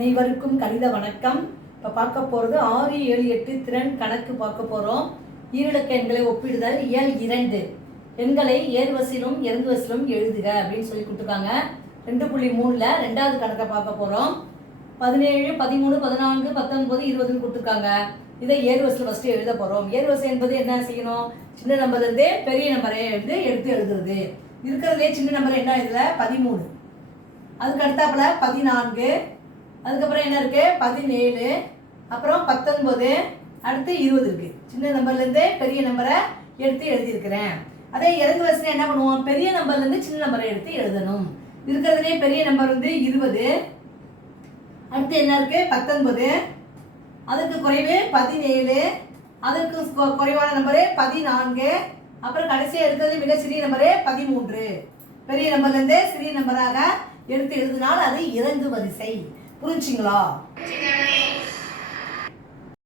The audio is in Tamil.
அனைவருக்கும் கணித வணக்கம். இப்போ பார்க்க போகிறது 6, 7, 8 திறன் கணக்கு பார்க்க போகிறோம். ஈரிலக்க எண்களை ஒப்பிடுதல் இயல் 2. எண்களை ஏறுவரிசையிலும் இறங்குவரிசையிலும் எழுதுக அப்படின்னு சொல்லி கொடுத்துருக்காங்க. 2.3ல் ரெண்டாவது கணக்கை பார்க்க போகிறோம். 17, 13, 14, 19, 20 கொடுத்துருக்காங்க. இதை ஏறுவரிசையில் ஃபஸ்ட்டு எழுத போகிறோம். ஏறுவரிசை என்பது என்ன செய்யணும்? சின்ன நம்பர்லேருந்து பெரிய நம்பரை எடுத்து எழுதுறது. இருக்கிறதே சின்ன நம்பர் என்ன இதில் 13, அதுக்கு அடுத்தாப்புல 14, அதுக்கப்புறம் என்ன இருக்கு 17, அப்புறம் 19, அடுத்து 20 இருக்கு. சின்ன நம்பர்லேருந்து பெரிய நம்பரை எடுத்து எழுதியிருக்கிறேன். அதே இறங்கு வரிசையில் என்ன பண்ணுவோம்? பெரிய நம்பர்லேருந்து சின்ன நம்பரை எடுத்து எழுதணும். இருக்கிறதுலே பெரிய நம்பர் வந்து 20, அடுத்து என்ன இருக்கு 19, அதுக்கு குறைவு 17, அதுக்கு குறைவான நம்பரு 14, அப்புறம் கடைசியாக இருக்கிறது மிக சிறிய நம்பரு 13. பெரிய நம்பர்லேருந்து சிறிய நம்பராக எடுத்து எழுதினால் அது இறங்கு வரிசை. புரிஞ்சுங்களா?